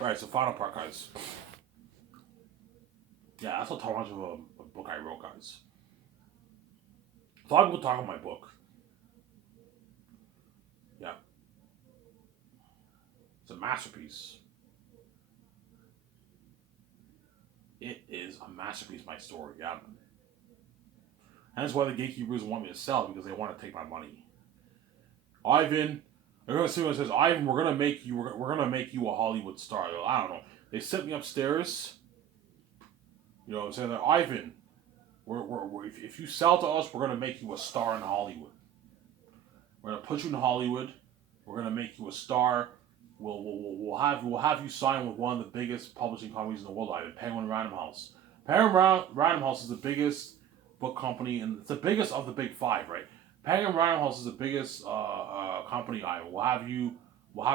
Right, so final part, guys. Yeah, that's how much of a book I wrote, guys. So I'm going to talk about my book. Yeah, it's a masterpiece. It is a masterpiece, my story, yeah. And that's why the gatekeepers want me to sell because they want to take my money. Ivan, they're gonna see what it says. Ivan, we're gonna make you. We're gonna make you a Hollywood star. I don't know. They sent me upstairs. You know, what I'm saying that Ivan, if you sell to us, we're gonna make you a star in Hollywood. We're gonna put you in Hollywood. We're gonna make you a star. We'll have you sign with one of the biggest publishing companies in the world, Ivan, Penguin Random House. Random House is the biggest book company, and it's the biggest of the big five, right? Penguin Random House is the biggest company, Ivan. We'll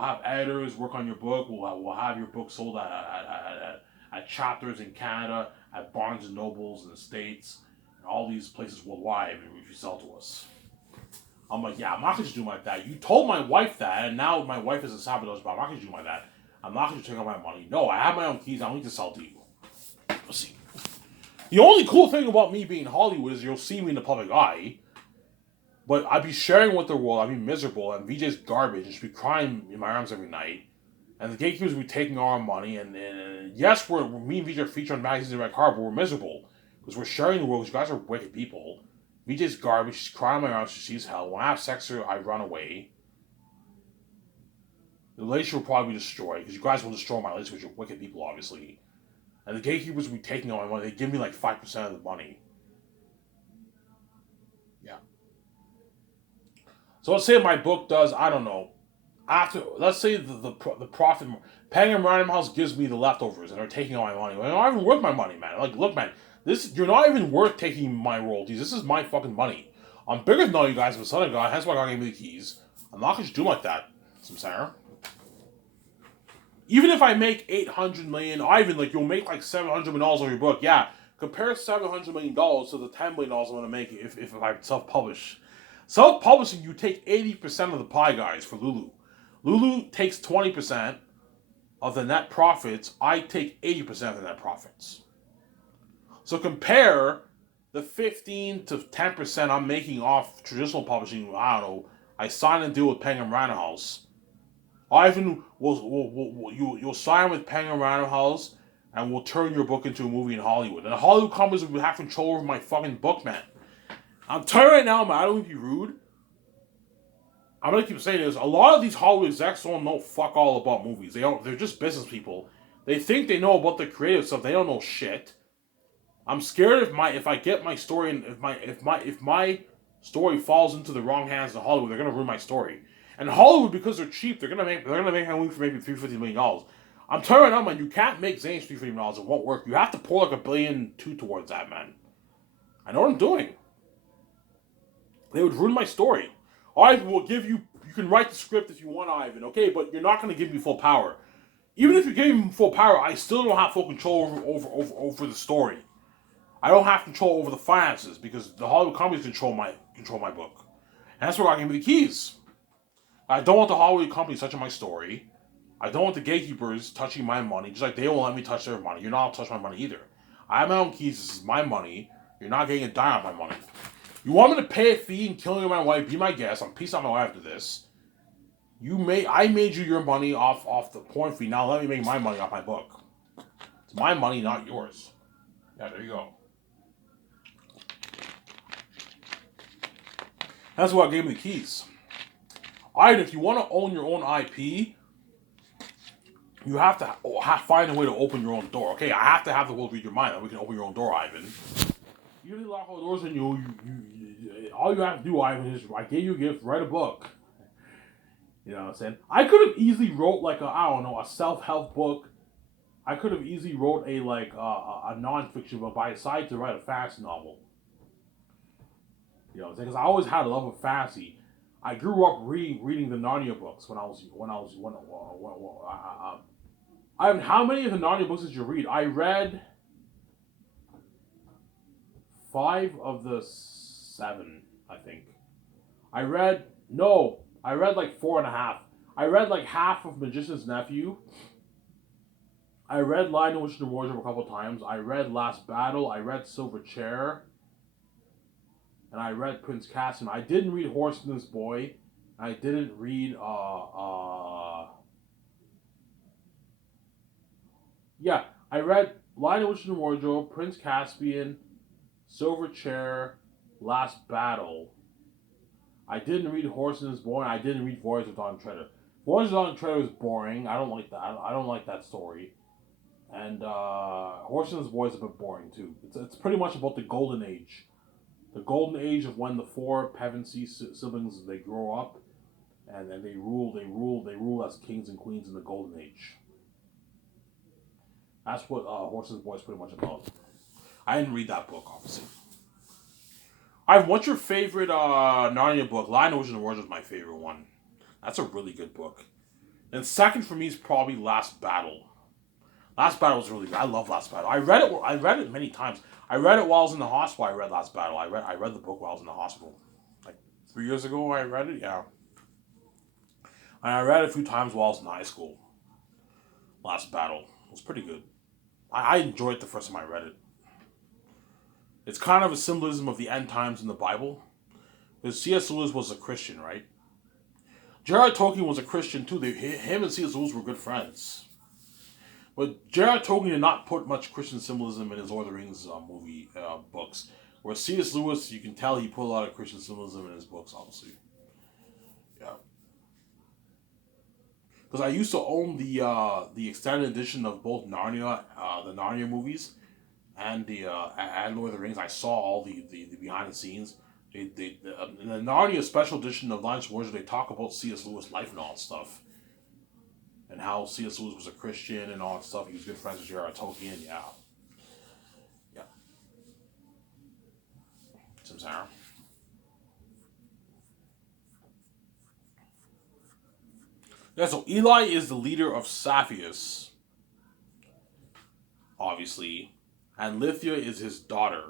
have editors work on your book. We'll have your book sold at chapters in Canada, at Barnes and Nobles in the States, and all these places worldwide if you sell to us. I'm like, yeah, I'm not gonna do like that. You told my wife that, and now my wife is a sabotage, but I'm not gonna do like that. I'm not gonna take out my money. No, I have my own keys. I don't need to sell to you. Let's see. The only cool thing about me being in Hollywood is you'll see me in the public eye, but I'd be sharing with the world. I'd be miserable, and VJ's garbage, and she'd be crying in my arms every night. And the gatekeepers would be taking our money, and yes, me and VJ are featured on magazines in Red Carpet, but we're miserable because we're sharing the world. Because you guys are wicked people. VJ's garbage. She's crying in my arms. She sees hell. When I have sex with her, I run away. The relationship will probably be destroyed because you guys will destroy my relationship because you're wicked people, obviously. And the gatekeepers will be taking all my money. They give me like 5% of the money. Yeah. So let's say my book does, I don't know, after, let's say the profit, Penguin Random House gives me the leftovers and they're taking all my money. Well, I'm not even worth my money, man. Like, look, man, you're not even worth taking my royalties. This is my fucking money. I'm bigger than all you guys. I'm a son of God. That's why God gave me the keys. I'm not going to do like that, some Sarah. Even if I make 800 million, Ivan, like you'll make like $700 million on your book. Yeah, compare $700 million to the $10 million I'm gonna make if I self-publish. Self-publishing, you take 80% of the pie, guys. For Lulu, Lulu takes 20% of the net profits. I take 80% of the net profits. So compare the 15 to 10% I'm making off traditional publishing. I don't know. I signed a deal with Penguin Random House. Ivan you'll sign with Penguin Random House and we'll turn your book into a movie in Hollywood. And the Hollywood companies will have control over my fucking book, man. I'm telling you right now, man, I don't want to be rude. I'm gonna keep saying this. A lot of these Hollywood execs don't know fuck all about movies. They're just business people. They think they know about the creative stuff. They don't know shit. I'm scared if I get my story and if my story falls into the wrong hands in Hollywood, they're gonna ruin my story. And Hollywood, because they're cheap, they're gonna make my movie for maybe $350 million. I'm telling you now, man, you can't make Zane's $350 million. It won't work. You have to pour like $1.2 billion towards that, man. I know what I'm doing. They would ruin my story. Ivan will give you. You can write the script if you want, Ivan. Okay, but you're not gonna give me full power. Even if you gave me full power, I still don't have full control over the story. I don't have control over the finances because the Hollywood companies control my book. And that's where I gave me the keys. I don't want the Hollywood companies touching my story. I don't want the gatekeepers touching my money, just like they won't let me touch their money. You're not allowed to touch my money either. I have my own keys. This is my money. You're not getting a dime off my money. You want me to pay a fee and kill you my wife? Be my guest. I'm peace out my wife after this. I made you your money off the porn fee. Now let me make my money off my book. It's my money, not yours. Yeah, there you go. That's why I gave him the keys. Alright, if you want to own your own IP, you have to find a way to open your own door. Okay, I have to have the world read your mind. That we can open your own door, Ivan. You need lock all doors, and all you have to do, Ivan, is I gave you a gift. Write a book. You know what I'm saying? I could have easily wrote like I don't know, a self-help book. I could have easily wrote a non-fiction book, but I decided to write a fantasy novel. You know, because I always had a love of fantasy. I grew up reading the Narnia books I mean, how many of the Narnia books did you read? I read 5 of the 7, I think. I read no, I read like 4.5. I read like half of Magician's Nephew. I read Lion, the Witch, and the Wardrobe a couple times. I read Last Battle. I read Silver Chair, and I read Prince Caspian. I didn't read Horseman's Boy. I didn't read yeah, I read Lion, the Witch, and the Wardrobe, Prince Caspian, Silver Chair, Last Battle. I didn't read Horseman's Boy. I didn't read Voyage of Dawn Treader. Voyage of Dawn Treader is boring. I don't like that. I don't like that story. And Horseman's Boy is a bit boring too. It's pretty much about the Golden Age, the Golden Age of when the four Pevensey siblings they grow up, and then they rule as kings and queens in the Golden Age. That's what Horseman's Boy is pretty much about. I didn't read that book, obviously. Ivan, what's your favorite Narnia book? Lion, the Witch, and the Wardrobe is my favorite one. That's a really good book. And second for me is probably Last Battle. Last Battle was really good. I love Last Battle. I read it. I read it many times. I read it while I was in the hospital. I read Last Battle. I read the book while I was in the hospital. Like 3 years ago, I read it. Yeah, and I read it a few times while I was in high school. Last Battle it was pretty good. I enjoyed it the first time I read it. It's kind of a symbolism of the end times in the Bible. Because C.S. Lewis was a Christian, right? J.R.R. Tolkien was a Christian too. Him and C.S. Lewis were good friends. But J.R.R. Tolkien did not put much Christian symbolism in his Lord of the Rings movie books. Whereas C.S. Lewis, you can tell he put a lot of Christian symbolism in his books, obviously. Yeah. Because I used to own the extended edition of both Narnia, the Narnia movies, and and Lord of the Rings. I saw all the behind the scenes. In the Narnia special edition of Lions Wars, they talk about C.S. Lewis' life and all that stuff. And how C.S. Lewis was a Christian and all that stuff. He was good friends with J.R.R. Tolkien. Yeah. Yeah. Some Sarah. Yeah, so Eli is the leader of Sapphires, obviously. And Lithia is his daughter.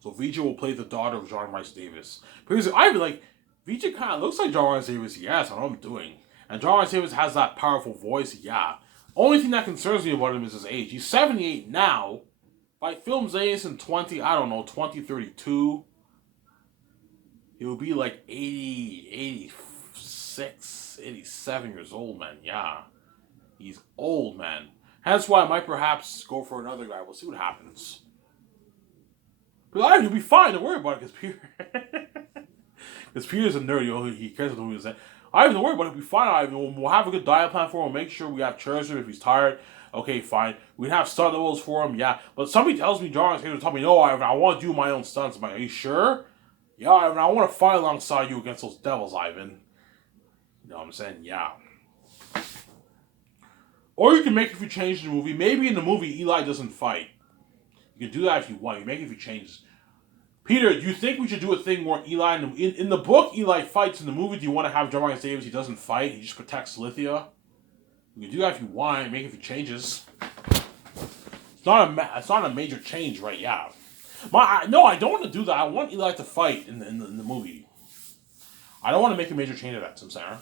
So Vija will play the daughter of John Rice Davis. Because I'd be like, Vija kind of looks like John Rice Davis. Yes, I know what I'm doing. And John Rice Davis has that powerful voice. Yeah. Only thing that concerns me about him is his age. He's 78 now. By film Zayas in 2032, he'll be like 80, 86, 87 years old, man. Yeah. He's old, man. That's why I might perhaps go for another guy. We'll see what happens. But I he'll be fine. Don't worry about it, because Peter, because Peter's a nerd. You know, he cares about who he's saying. I don't worry about it. He'll be fine. We'll have a good diet plan for him. We'll make sure we have chairs for him if he's tired. Okay, fine. We have stunt levels for him. Yeah, but somebody tells me Jarvis Hayes tell me, no, I want to do my own stunts. I'm like, are you sure? Yeah, I want to fight alongside you against those devils, Ivan. You know what I'm saying? Yeah. Or you can make it if you change the movie. Maybe in the movie Eli doesn't fight. You can do that if you want. You make it if you change. Peter, do you think we should do a thing where Eli in the book Eli fights? In the movie, do you want to have John Rhys Davies? He doesn't fight. He just protects Lithia. You can do that if you want. Make it if he changes. It's not a major change, right? Yeah. No, I don't want to do that. I want Eli to fight in the movie. I don't want to make a major change of that, Samsara.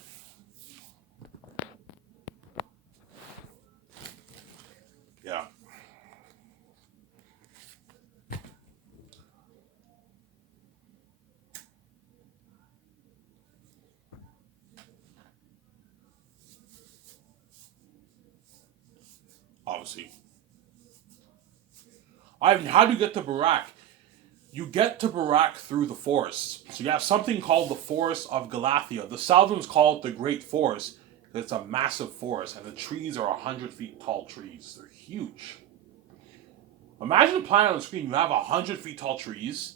Yeah. Obviously. Ivan, how do you get to Barak? You get to Barak through the forest. So you have something called the Forest of Galathia. The Southerners call it the Great Forest. It's a massive forest, and the trees are 100 feet tall trees. They're huge. Imagine a planet on the screen. You have 100 feet tall trees,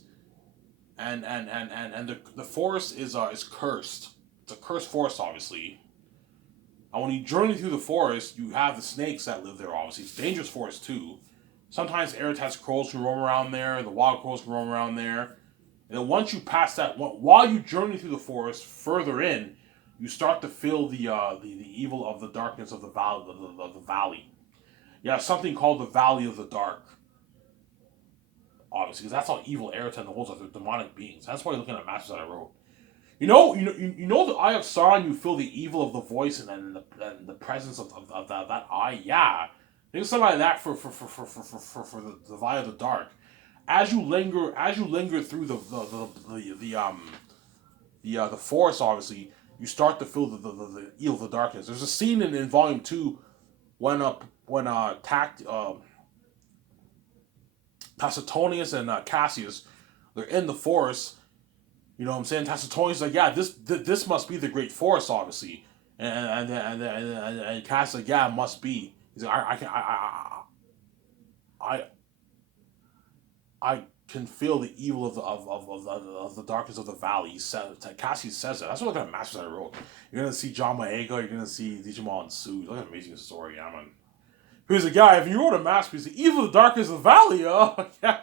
and the forest is cursed. It's a cursed forest, obviously. And when you journey through the forest, you have the snakes that live there, obviously. It's a dangerous forest, too. Sometimes Eritaz crows can roam around there, the wild crows can roam around there. And then once you pass that, while you journey through the forest further in, you start to feel the evil of the darkness of the valley. You have something called the Valley of the Dark. Obviously, because that's how evil Eritaz and the wolves are. They're demonic beings. That's why you're looking at maps that I wrote. You know the eye of Sauron. You feel the evil of the voice and the presence of that eye. Yeah, Think something like that for the Valley of the Dark. As you linger through the forest, obviously, you start to feel the evil of the darkness. There's a scene in Volume 2 when Tacitonius and Cassius, they're in the forest. You know what I'm saying? Tacitonius like, yeah, this must be the Great Forest, obviously, and Cassius like, yeah, it must be. He's like, I I can feel the evil of the darkness of the valley. He said, Cassius says that. That's what kind of masters I wrote. You're gonna see John Maega. You're gonna see Digimon Su. Look at an amazing story, yeah, man. He was like, yeah, if you wrote a masterpiece, the evil of the darkness of the valley, yeah.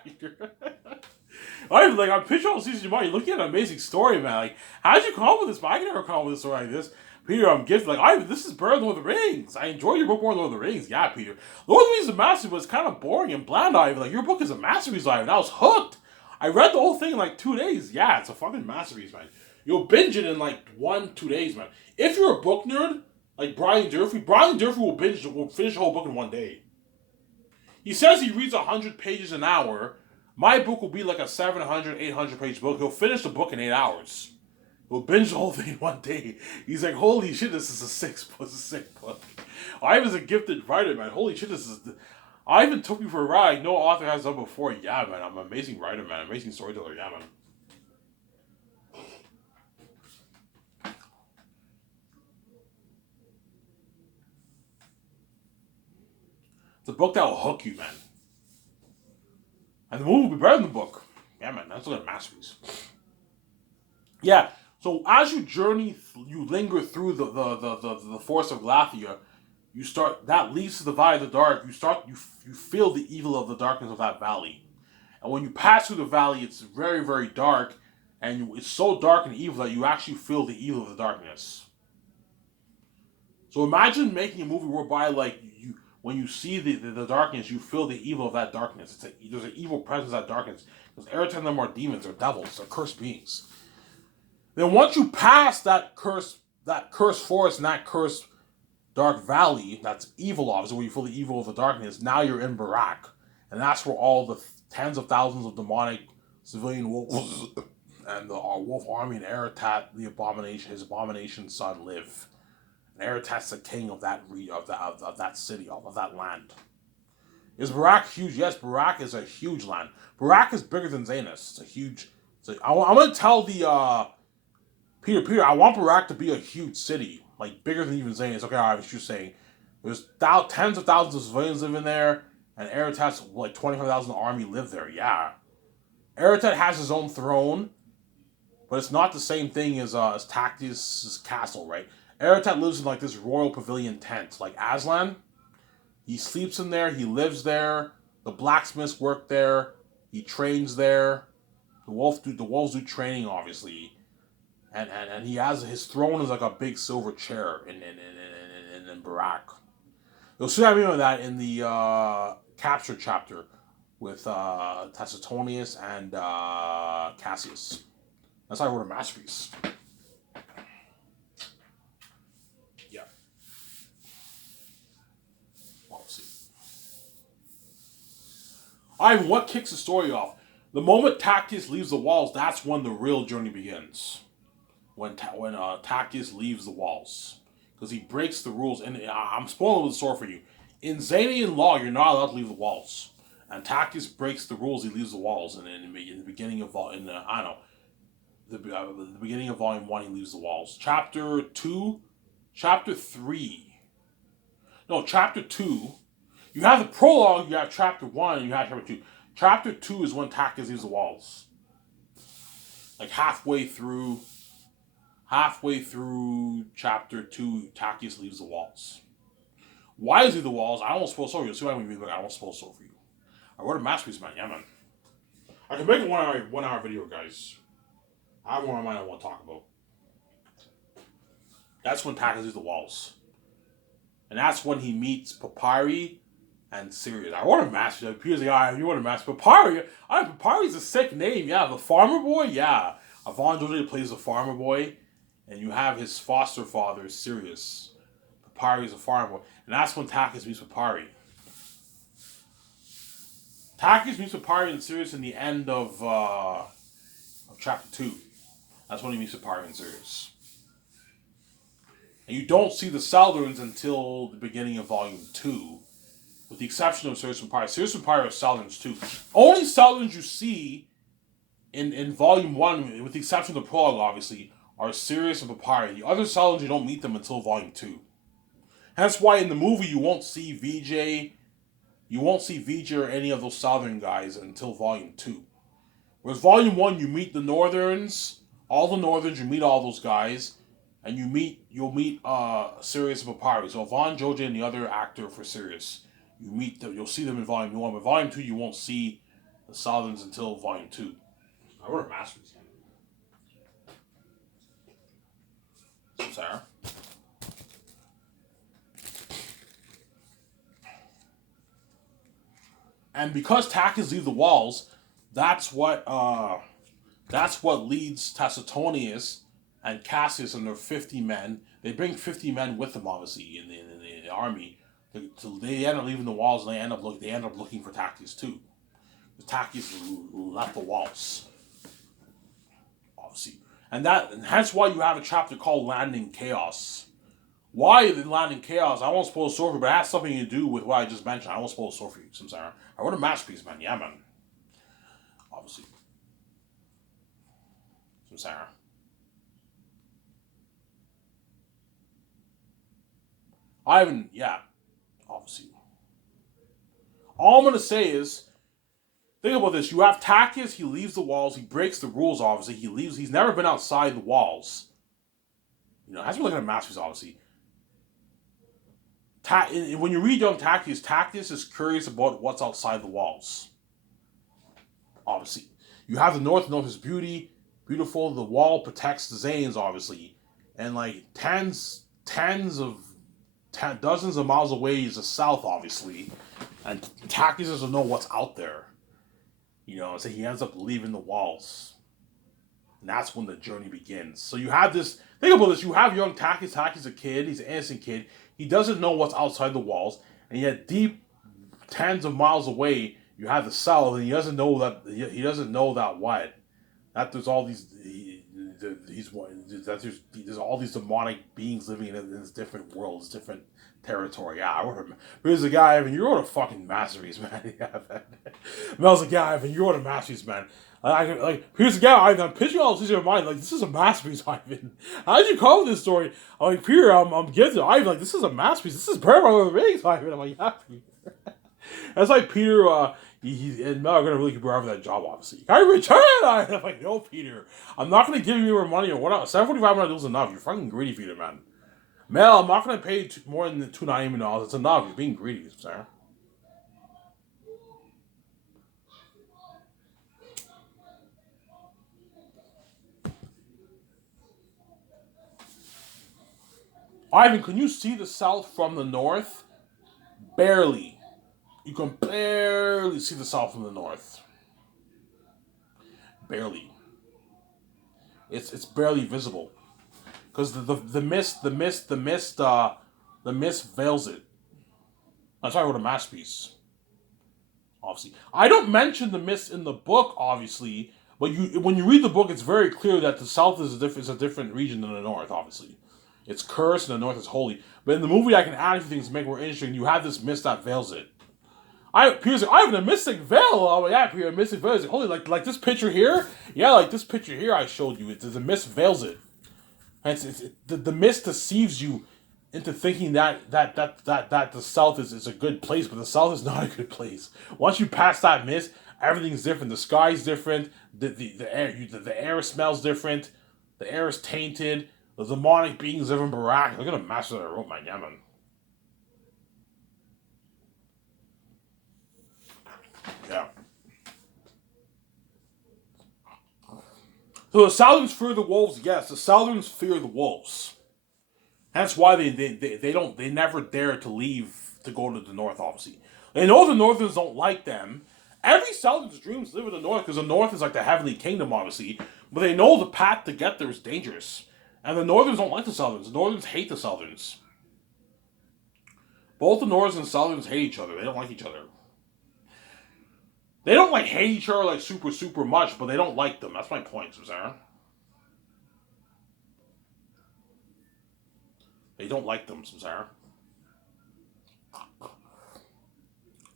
I'm picturing all season Digimon. You're looking at an amazing story, man. Like, how did you come up with this? But I can never come up with a story like this. Peter, I'm gifted. Like, this is better than Lord of the Rings. I enjoy your book more than Lord of the Rings. Yeah, Peter. Lord of the Rings is a masterpiece, but it's kind of boring and bland, Ivan. Like, your book is a masterpiece, Ivan. I was hooked. I read the whole thing in like 2 days. Yeah, it's a fucking masterpiece, man. You'll binge it in like 1-2 days, man. If you're a book nerd, like Brian Durfee will finish the whole book in 1 day. He says he reads 100 pages an hour. My book will be like a 700, 800 page book. He'll finish the book in 8 hours. He'll binge the whole thing in 1 day. He's like, holy shit, this is a sick book. Ivan's a gifted writer, man. Holy shit, this is... Ivan took me for a ride. No author has done before. Yeah, man. I'm an amazing writer, man. Amazing storyteller. Yeah, man. It's a book that will hook you, man. And the movie will be better than the book. Yeah, man. That's like a masterpiece. Yeah. So as you you linger through the forest of Lathia, you start, that leads to the Valley of the Dark. You feel the evil of the darkness of that valley. And when you pass through the valley, it's very, very dark. And it's so dark and evil that you actually feel the evil of the darkness. So imagine making a movie whereby, like, when you see the darkness, you feel the evil of that darkness. There's an evil presence of that darkness. Because every time them are demons, they're devils, they're cursed beings. Then once you pass that cursed forest and that cursed dark valley, that's evil, obviously, where you feel the evil of the darkness, now you're in Barak. And that's where all the tens of thousands of demonic civilian wolves and the wolf army and Aratat, his abomination son, live. And Aratat's the king of that of that city, of that land. Is Barak huge? Yes, Barak is a huge land. Barak is bigger than Zanus. It's a huge. I'm gonna tell the Peter. I want Barak to be a huge city, like bigger than even Zanus. Okay, I was just saying. There's tens of thousands of civilians living there, and Aratat's like 25,000 army live there. Yeah, Aratat has his own throne, but it's not the same thing as Tactius' castle, right? Aratat lives in like this royal pavilion tent, like Aslan. He sleeps in there. He lives there. The blacksmiths work there. He trains there. The wolves do training, obviously, and he has his throne is like a big silver chair in Barak. You'll see I mean by that in the capture chapter with Tacitonius and Cassius. That's how I wrote a masterpiece. Yeah. Well, we'll see. Ivan, what kicks the story off? The moment Tactius leaves the walls, that's when the real journey begins. When Tactius leaves the walls. Because he breaks the rules. And I'm spoiling the story for you. In Zanian law, you're not allowed to leave the walls. And Tactius breaks the rules, he leaves the walls. And in the beginning of, I don't know, the beginning of Volume 1, he leaves the walls. Chapter 2, Chapter 3. No, Chapter 2. You have the prologue, you have Chapter 1, and you have Chapter 2. Chapter 2 is when Tactius leaves the walls. Like halfway through Chapter 2, Tactius leaves the walls. Why is he the walls? I don't want to spoil story. You'll see why I'm going to be like, I don't want to spoil story for you. I wrote a masterpiece, man. Yeah, man. I can make a 1 hour video, guys. I have one on mind I want to talk about. That's when Tactius leaves the walls. And that's when he meets Papyri and Sirius. I want a master. Peter's like, you want a master. Papyri? Papyri's a sick name. Yeah, the farmer boy? Yeah. Avon Georgia plays the farmer boy. And you have his foster father, Sirius. Papyri's a farmer boy. And that's when Tactius meets Papyri. Takis meets with Pyre and Sirius in the end of chapter 2. That's when he meets with Pyre and Sirius. And you don't see the Southerns until the beginning of volume 2, with the exception of Sirius and Pyre. Sirius and Pyre are Southerns too. Only Southerns you see in volume 1, with the exception of the prologue, obviously, are Sirius and Papyri. The other Southerns, you don't meet them until volume 2. That's why in the movie you won't see VJ. You won't see VJ or any of those Southern guys until volume 2. Whereas volume 1, you meet the Northerns, all the Northerns, you meet all those guys, and you'll meet Sirius and Papyri. So Vaughn, Jojen, and the other actor for Sirius, you'll see them in volume 1, but volume 2 you won't see the Southerns until volume 2. I wrote a master's. Sarah. And because Takis leave the walls, that's what leads Tacitonius and Cassius and their 50 men. They bring 50 men with them, obviously, in the army. They end up leaving the walls, and they end up looking for Takis too. Takis left the walls, obviously, and hence why you have a chapter called Landing Chaos. Why the Landing Chaos? I won't spoil the story, but it has something to do with what I just mentioned. I won't spoil the story for you, Samsara. I wrote a masterpiece, man. Yeah, man. Obviously. Samsara. Yeah. Obviously. All I'm going to say is, think about this. You have Takis, he leaves the walls, he breaks the rules, obviously. He leaves, he's never been outside the walls. It has to be looking at a masterpiece, obviously. When you read Young Takis is curious about what's outside the walls. Obviously. You have the North is beautiful. The wall protects the Zanes, obviously. And like dozens of miles away is the South, obviously. And Takis doesn't know what's out there. So he ends up leaving the walls. And that's when the journey begins. So you have this, think about this, you have young Takis. Takis a kid, he's an innocent kid. He doesn't know what's outside the walls, and yet deep tens of miles away, you have the South, and he doesn't know that there's all these there's all these demonic beings living in this different worlds, different territory. Yeah, I wrote here's a guy, Ivan. You wrote a fucking masterpiece, man. Yeah, man. Mel's like, yeah, Ivan, you wrote a masterpiece, man. Here's the guy, Ivan. I'm pitching all this in your mind. Like, this is a masterpiece, Ivan. How did you come with this story? I'm like, Peter, I'm gifted. Ivan, like, this is a masterpiece. This is better than the Rings, Ivan. I'm like, yeah, Peter. That's like Peter, he and Mel are going to really keep over that job, obviously. Can I return? I'm like, no, Peter. I'm not going to give you more money or whatever. $745 is enough. You're fucking greedy, Peter, man. Mel, I'm not going to pay you more than $290. It's enough. You're being greedy, sir. Ivan, can you see the South from the North? Barely. You can barely see the South from the North. Barely. It's barely visible. Because the mist veils it. That's why I wrote a masterpiece. Obviously. I don't mention the mist in the book, obviously, but when you read the book, it's very clear that the South is a different region than the North, obviously. It's cursed and the North is holy. But in the movie, I can add a few things to make it more interesting. You have this mist that veils it. Peter's like, I have a mystic veil. Oh, yeah, Peter, a mystic veil. He's like, holy, like this picture here? Yeah, like this picture here I showed you. The mist veils it. And the mist deceives you into thinking that the South is a good place, but the South is not a good place. Once you pass that mist, everything's different. The sky's different. The air smells different. The air is tainted. The demonic beings live in Barak. Look at the master that I wrote, man. Yeah, man. Yeah. So the Southerns fear the wolves. Yes, the Southerns fear the wolves. That's why they never dare to leave to go to the North. Obviously, they know the Northerns don't like them. Every Southern's dreams live in the North because the North is like the heavenly kingdom, obviously. But they know the path to get there is dangerous. And the Northerns don't like the Southerns. The Northerns hate the Southerns. Both the Northerns and Southerns hate each other. They don't like each other. They don't like hate each other like super much, but they don't like them. That's my point, Sarah. They don't like them, Sarah.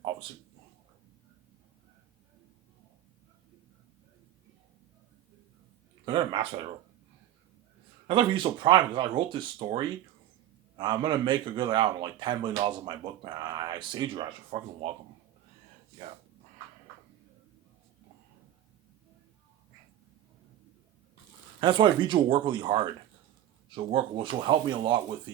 Obviously. I got a master that I wrote. I'm not really so proud because I wrote this story. I'm gonna make a good like $10 million on my book, man. I saved you guys. You're fucking welcome. Yeah. And that's why Vija will work really hard. She'll help me a lot with the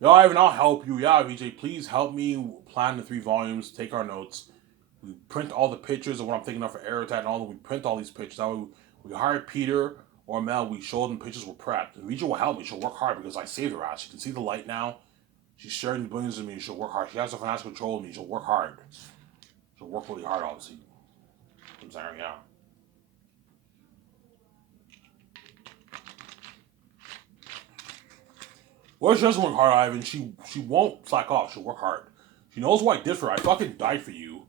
Yo, Ivan, I'll help you. Yeah, VJ, please help me plan the 3 volumes, take our notes. We print all the pictures of what I'm thinking of for Aerotat and all that. We print all these pictures. That way we hire Peter or Mel. We show them pictures were prepped. And VJ will help me. She'll work hard because I saved her ass. She can see the light now. She's sharing the billions with me. She'll work hard. She has the financial control of me. She'll work hard. She'll work really hard, obviously. I'm saying, yeah. Well, she doesn't work hard, Ivan. She won't slack off. She'll work hard. She knows what I did for her. I fucking died for you.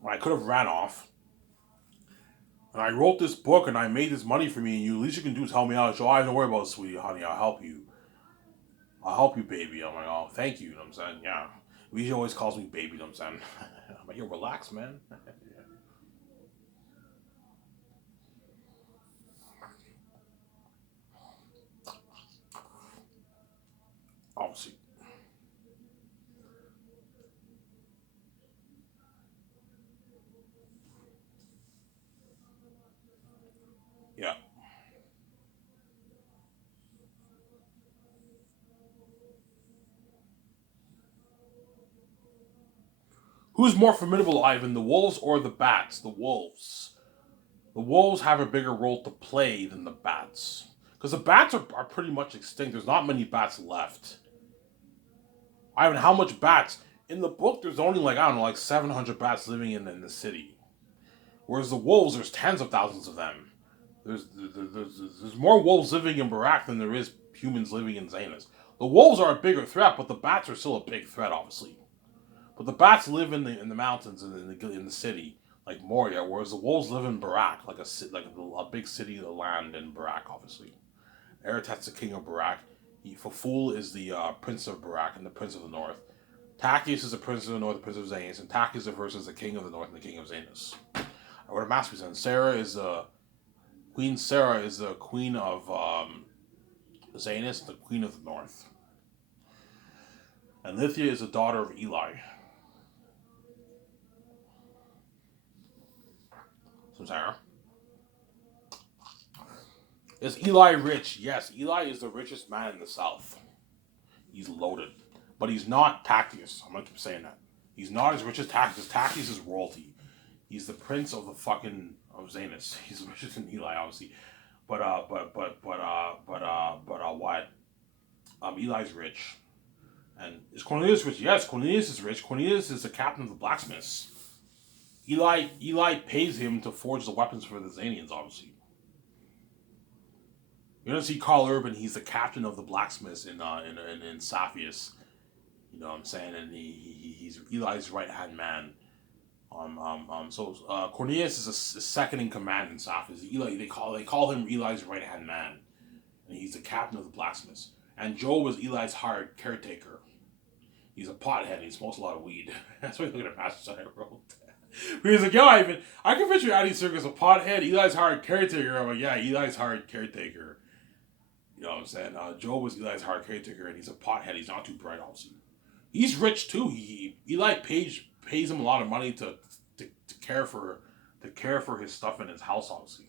When I could have ran off. And I wrote this book and I made this money for me, and the least you can do is help me out. So I don't worry about it, sweetie, honey. I'll help you. I'll help you, baby. I'm like, oh, thank you. You know what I'm saying? Yeah. Luigi always calls me baby, you know what I'm saying? I'm like, yo, relax, man. Obviously. Yeah. Who's more formidable, Ivan, the wolves or the bats? The wolves. The wolves have a bigger role to play than the bats. Because the bats are pretty much extinct. There's not many bats left. Ivan, how much bats? In the book, there's only like, I don't know, like 700 bats living in the city. Whereas the wolves, there's tens of thousands of them. There's more wolves living in Barak than there is humans living in Zanus. The wolves are a bigger threat, but the bats are still a big threat, obviously. But the bats live in the mountains and in the city, like Moria, whereas the wolves live in Barak, like a big city of the land in Barak, obviously. Eretat's the king of Barak. Faful is the prince of Barak and the prince of the north. Takius is the prince of the north, the prince of Zanus, and Takius the first is the king of the north and the king of Zanus. I wrote a masterpiece on Sarah is the Queen Sarah is the queen of Zanus, the queen of the north. And Lithia is the daughter of Eli. So Sarah. Is Eli rich? Yes, Eli is the richest man in the south. He's loaded. But he's not Tacius. I'm going to keep saying that. He's not as rich as Tacius. Tacius is royalty. He's the prince of the fucking of Zanus. He's richer than Eli, obviously. But what? Eli's rich. And is Cornelius rich? Yes, Cornelius is rich. Cornelius is the captain of the blacksmiths. Eli pays him to forge the weapons for the Zanians, obviously. You're gonna see Carl Urban. He's the captain of the blacksmiths in Saphius. You know what I'm saying? And he's Eli's right hand man. So Cornelius is a second in command in Saphius. Eli they call him Eli's right hand man, and he's the captain of the blacksmiths. And Joe was Eli's hired caretaker. He's a pothead. He smokes a lot of weed. That's why you look at a master I wrote. He's like, yo, Ivan, I can picture Andy Serkis a pothead. Eli's hired caretaker. I'm like, yeah, Eli's hired caretaker. You know what I'm saying? Joe was Eli's hired caretaker, and he's a pothead. He's not too bright, obviously. He's rich too. Eli pays him a lot of money to care for his stuff in his house, obviously.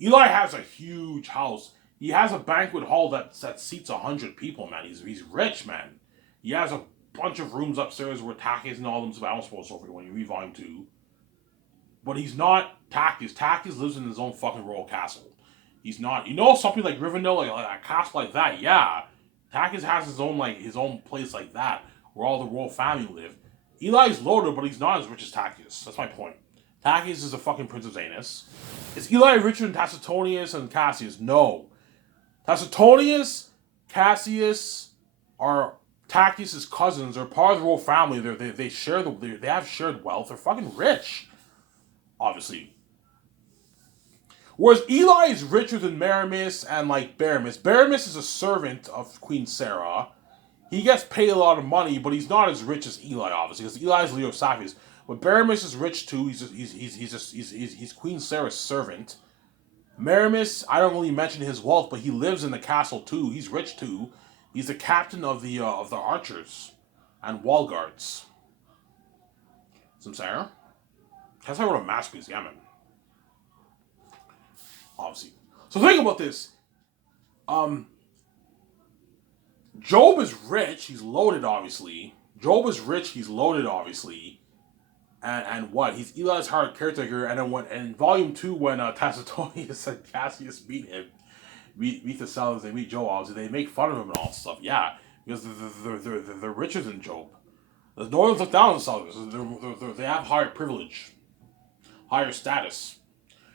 Eli has a huge house. He has a banquet hall that seats 100 people, man. He's rich, man. He has a bunch of rooms upstairs where Takis and all them survival sports over when you read volume 2. But he's not Takis. Takis lives in his own fucking royal castle. He's not. You know something like Rivendell, like a castle like that, yeah. Takis has his own place like that, where all the royal family live. Eli's loaded, but he's not as rich as Takis. That's my point. Takis is the fucking Prince of Zanus. Is Eli richer than Tacitonius and Cassius? No. Tacitonius, Cassius are Tactius' cousins are part of the royal family. They share they have shared wealth. They're fucking rich, obviously. Whereas Eli is richer than Maramis and like Baramis. Baramis is a servant of Queen Sarah. He gets paid a lot of money, but he's not as rich as Eli, obviously, because Eli is Leo Saphius. But Baramis is rich too. He's Queen Sarah's servant. Maramis, I don't really mention his wealth, but he lives in the castle too. He's rich too. He's the captain of the archers and wall guards. Some Sarah. That's how I wrote a masterpiece, yeah, man. Obviously. So think about this. Job is rich. He's loaded, obviously. Job is rich. He's loaded, obviously. And what? He's Eli's hard caretaker. And then when in volume 2, when Tacitonius and Cassius beat him, meet the sellers, they meet Job, obviously, they make fun of him and all stuff. Yeah, because they're richer than Job. The Northerners look down on the Southerners. They have higher privilege, higher status.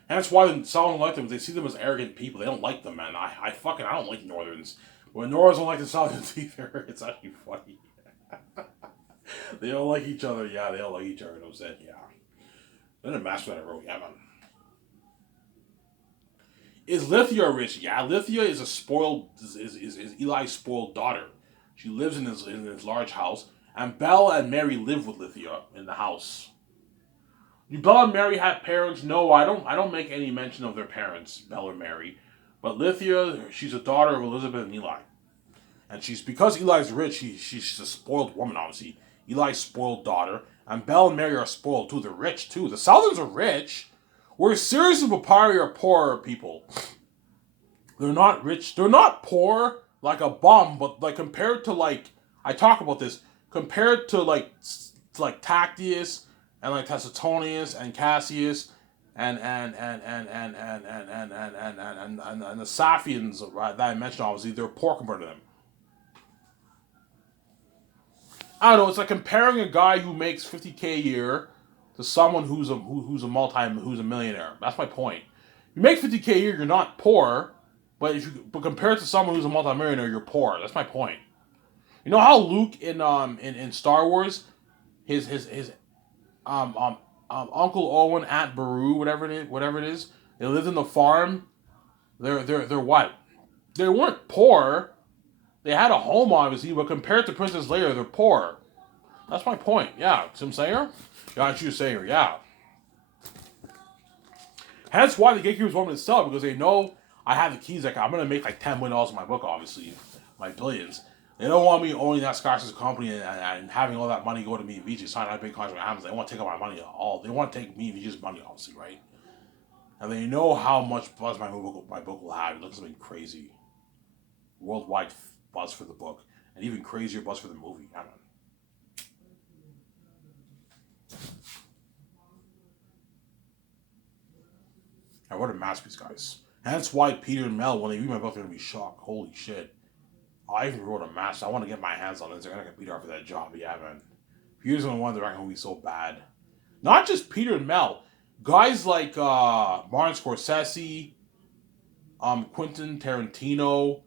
And that's why the Southerners like them. They see them as arrogant people. They don't like them, man. I don't like Northerns. When Northerners don't like the Southerns either, it's actually funny. They don't like each other. Yeah, they don't like each other. I'm saying, yeah. Then a master that I wrote, yeah, man. Is Lithia rich? Yeah, Lithia is a spoiled, is Eli's spoiled daughter. She lives in his large house, and Belle and Mary live with Lithia in the house. Do Belle and Mary have parents? No, I don't make any mention of their parents, Belle or Mary. But Lithia, she's a daughter of Elizabeth and Eli. And because Eli's rich, she's a spoiled woman, obviously. Eli's spoiled daughter. And Belle and Mary are spoiled too. They're rich too. The Southerns are rich. Whereas Sirius and Papyri are poor people. They're not rich. They're not poor like a bum, but like compared to like, I talk about this, compared to like Tactius and like Tacitonius and Cassius and the Saphians, right, that I mentioned, obviously they're poor compared to them. I don't know. It's like comparing a guy who makes $50K a year to someone who's a millionaire. That's my point. You make $50K a year, you're not poor, but compared to someone who's a multimillionaire, you're poor. That's my point. You know how Luke in Star Wars, his Uncle Owen, Aunt Beru, whatever it is, they lived in the farm. They're what? They weren't poor. They had a home, obviously, but compared to Princess Leia, they're poor. That's my point. Yeah, Tim Sayer? Got you, Sayer. Yeah. Hence why the gatekeepers want me to sell, because they know I have the keys. Like, I'm gonna make like $10 million in my book, obviously, my billions. They don't want me owning that Scott's company and having all that money go to me and VG, sign that big contract with Amazon. They want to take all my money. They want to take me and VG's money, obviously, right? And they know how much buzz my book will have. It looks something crazy. Worldwide buzz for the book, and even crazier buzz for the movie. I don't know. I wrote a masterpiece, guys. And that's why Peter and Mel, when they read my book, they're going to be shocked. Holy shit. I even wrote a master. I want to get my hands on this. They're going to get Peter for that job. Yeah, man. Peter's going to want the record will be so bad. Not just Peter and Mel. Guys like Martin Scorsese, Quentin Tarantino,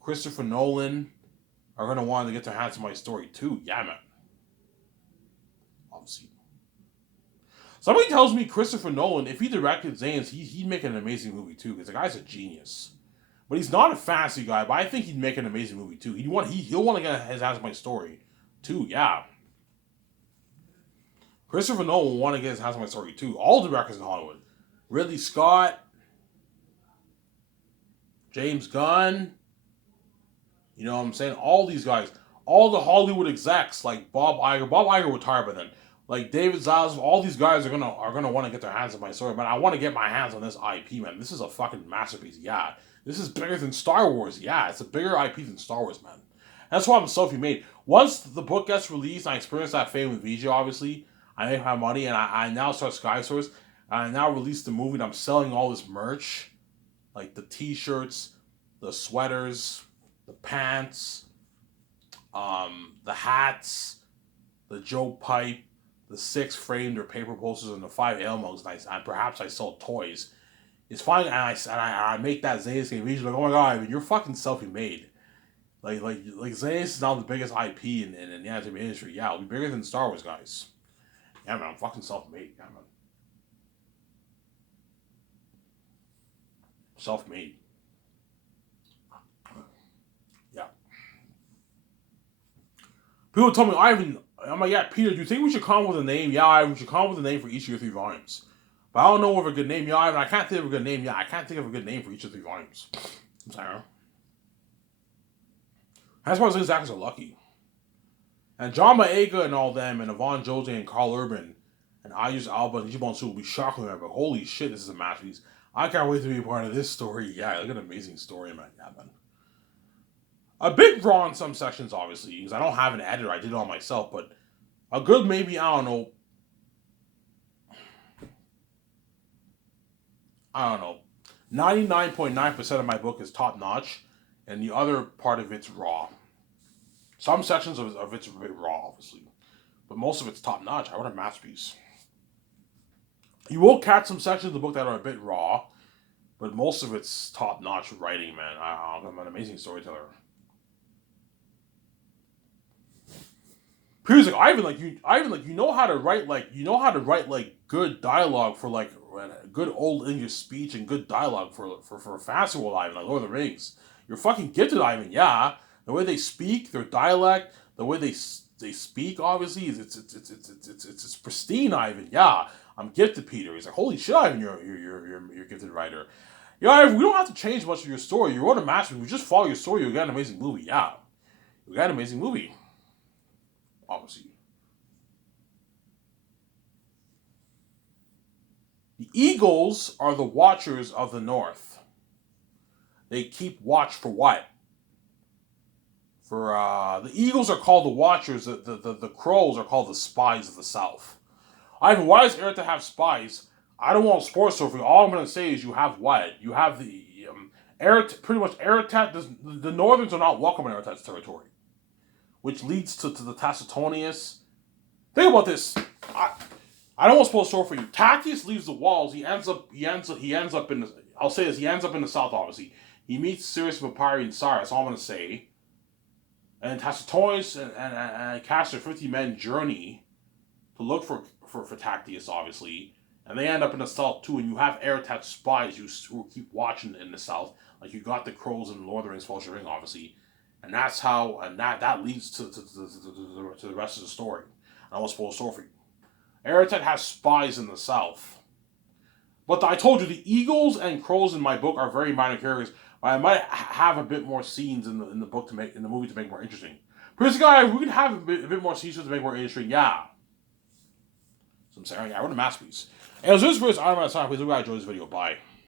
Christopher Nolan are going to want to get their hands on my story too. Yeah, man. Obviously. Somebody tells me Christopher Nolan, if he directed Zane's, he'd make an amazing movie too, because the guy's a genius. But he's not a fantasy guy, but I think he'd make an amazing movie too. He'll want to get his hands on my story too, yeah. Christopher Nolan will want to get his hands on my story too. All the directors in Hollywood. Ridley Scott, James Gunn, you know what I'm saying? All these guys. All the Hollywood execs, like Bob Iger. Bob Iger retired by then. Like David Zaslav, all these guys are gonna want to get their hands on my story, but I want to get my hands on this IP, man. This is a fucking masterpiece, yeah. This is bigger than Star Wars, yeah. It's a bigger IP than Star Wars, man. That's why I'm self-made. Once the book gets released, I experience that fame with VJ, obviously. I make my money, and I now start SkySource. I now release the movie, and I'm selling all this merch, like the T-shirts, the sweaters, the pants, the hats, the Joe pipe, the 6 framed or paper posters, and the 5 ale mugs, and perhaps I sell toys. It's fine, and I make that Zane's game. He's like, oh my god, I mean, you're fucking self-made. Like Xanax is now the biggest IP in the anime industry. Yeah, it'll be bigger than Star Wars, guys. Yeah, man, I'm fucking self-made. Yeah, man, self-made. Yeah. People tell me, Ivan, I'm like, yeah, Peter, do you think we should come up with a name? Yeah, Ivan, we should come up with a name for each of your 3 volumes. But I don't know of a good name. Yeah, Ivan, I can't think of a good name. Yeah, I can't think of a good name for each of 3 volumes. I'm sorry. That's why those actors are lucky. And John Boyega and all them, and Yvonne Jose and Carl Urban, and Idris Alba and Ichiban Su will be shocking, man. But holy shit, this is a masterpiece. I can't wait to be a part of this story. Yeah, look at an amazing story, man. Yeah, man. A bit raw in some sections, obviously, because I don't have an editor. I did it all myself, but a good maybe, I don't know. 99.9% of my book is top notch, and the other part of it's raw. Some sections of it's a bit raw, obviously, but most of it's top notch. I wrote a masterpiece. You will catch some sections of the book that are a bit raw, but most of it's top notch writing, man. I'm an amazing storyteller. Peter's like Ivan, like you know how to write, like good dialogue for like good old English speech and good dialogue for a fantasy world, Ivan, like Lord of the Rings. You're fucking gifted, Ivan. Yeah, the way they speak, their dialect, the way they speak, obviously, it's pristine, Ivan. Yeah, I'm gifted, Peter. He's like, holy shit, Ivan, you're a gifted writer. Yeah, Ivan, we don't have to change much of your story. You wrote a masterpiece. We just follow your story. You got an amazing movie. Yeah, you got an amazing movie. Obviously. The Eagles are the watchers of the North. They keep watch for what? For the Eagles are called the watchers. The Crows are called the spies of the South. Ivan, why does Erta have spies? I don't want sports surfing. All I'm gonna say is you have what? You have the pretty much Eratat. The Northerns are not welcome in Eratat's territory, which leads to the Tacitonius. Think about this. I don't want to spoil the story for you. Tactius leaves the walls. He ends up in the. I'll say this. He ends up in the south. Obviously, he meets Sirius Papyri and Cyrus. All I'm gonna say. And Tacitonius and cast a 50-men journey to look for Tactius, obviously, and they end up in the south too. And you have Eratat spies who keep watching in the south, like you got the Crows and Lord of the Rings Fellowship Ring, obviously, and that's how that leads to the rest of the story. I won't spoil the story for you. Eratet has spies in the south. But I told you, the Eagles and Crows in my book are very minor characters. But I might have a bit more scenes in the book in the movie to make it more interesting. Pretty guy, we can have a bit more scenes to make it more interesting. Yeah. So I'm saying, yeah, I wrote a masterpiece. And as this was, I'm out of time. Please, I enjoyed this video. Bye.